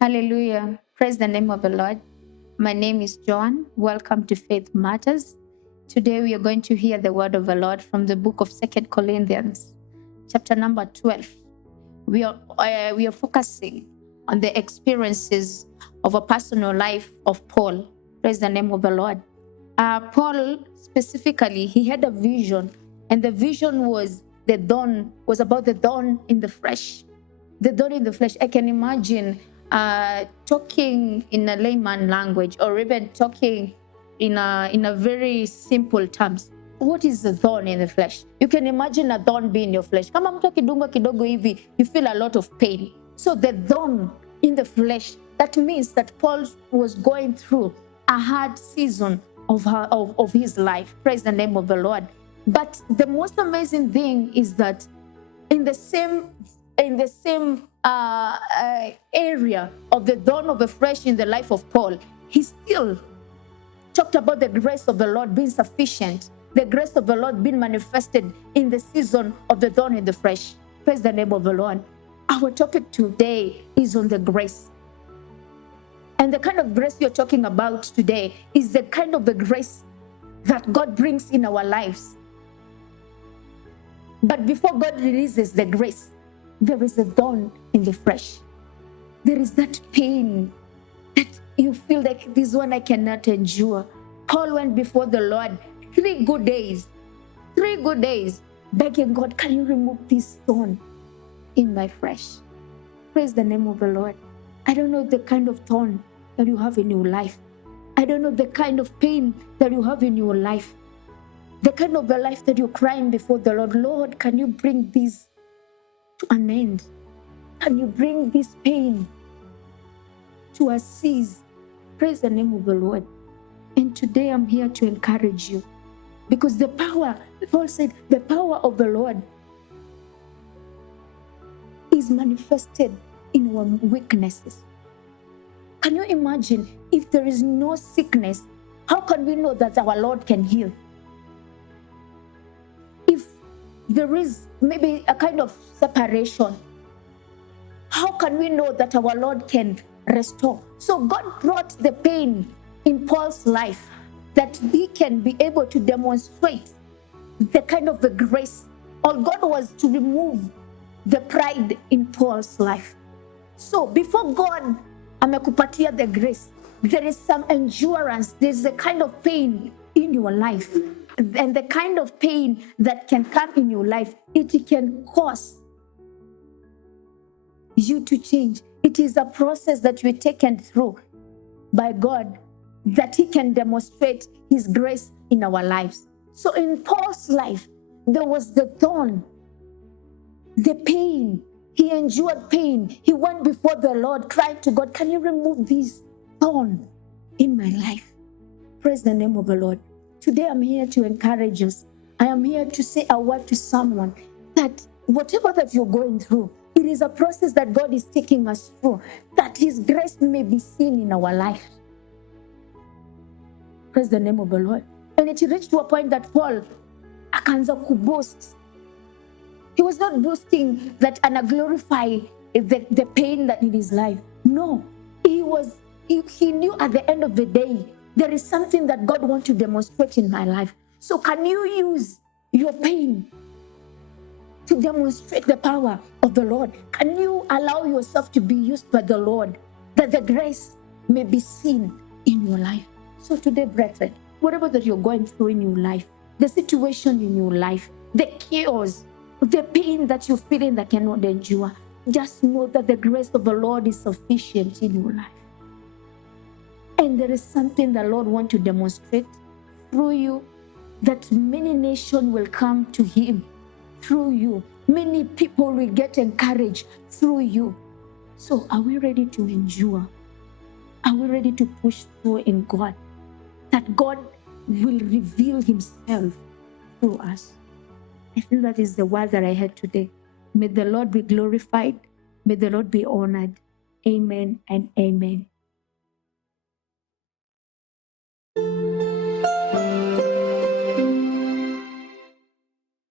Hallelujah. Praise the name of the Lord. My name is Joan. Welcome to Faith Matters. Today we are going to hear the word of the Lord from the book of 2 Corinthians, chapter number 12. We are focusing on the experiences of a personal life of Paul. Praise the name of the Lord. Paul specifically, he had a vision, and the vision was about the thorn in the flesh. The thorn in the flesh. I can imagine talking in a layman language, or even talking in a very simple terms. What is the thorn in the flesh? You can imagine a thorn being in your flesh. Kama mtu akidungwa kidogo hivi, you feel a lot of pain. So the thorn in the flesh, that means that Paul was going through a hard season of his life. Praise the name of the Lord. But the most amazing thing is that in the same area of the dawn of the flesh in the life of Paul, he still talked about the grace of the Lord being sufficient, the grace of the Lord being manifested in the season of the dawn in the flesh. Praise the name of the Lord. Our topic today is on the grace. And the kind of grace you're talking about today is the kind of the grace that God brings in our lives. But before God releases the grace, there is a thorn in the flesh. There is that pain that you feel like this one I cannot endure. Paul went before the Lord 3 good days, begging God, can you remove this thorn in my flesh? Praise the name of the Lord. I don't know the kind of thorn that you have in your life. I don't know the kind of pain that you have in your life. The kind of a life that you're crying before the Lord. Lord, can you bring this to an end? Can you bring this pain to a cease? Praise the name of the Lord. And today I'm here to encourage you, because the power, Paul said, the power of the Lord is manifested in our weaknesses. Can you imagine if there is no sickness? How can we know that our Lord can heal? If there is maybe a kind of separation, how can we know that our Lord can restore? So God brought the pain in Paul's life that he can be able to demonstrate the kind of the grace. All God was to remove the pride in Paul's life. So before God amekupatia the grace, there is some endurance. There's a kind of pain in your life. And the kind of pain that can come in your life, it can cause you to change. It is a process that you're taken through by God, that he can demonstrate his grace in our lives. So in Paul's life, there was the thorn, the pain. He endured pain. He went before the Lord, cried to God, can you remove this thorn in my life? Praise the name of the Lord. Today I'm here to encourage us. I am here to say a word to someone that whatever that you're going through, it is a process that God is taking us through, that his grace may be seen in our life. Praise the name of the Lord. And it reached to a point that Paul akaanza kuboast. He was not boasting that and glorify the pain that in his life. No, he knew at the end of the day, there is something that God wants to demonstrate in my life. So can you use your pain to demonstrate the power of the Lord? Can you allow yourself to be used by the Lord, that the grace may be seen in your life? So today, brethren, whatever that you're going through in your life, the situation in your life, the chaos, the pain that you're feeling that cannot endure, just know that the grace of the Lord is sufficient in your life. And there is something the Lord wants to demonstrate through you, that many nations will come to him through you. Many people will get encouraged through you. So are we ready to endure? Are we ready to push through in God? That God will reveal himself through us. I think that is the word that I had today. May the Lord be glorified. May the Lord be honored. Amen and amen.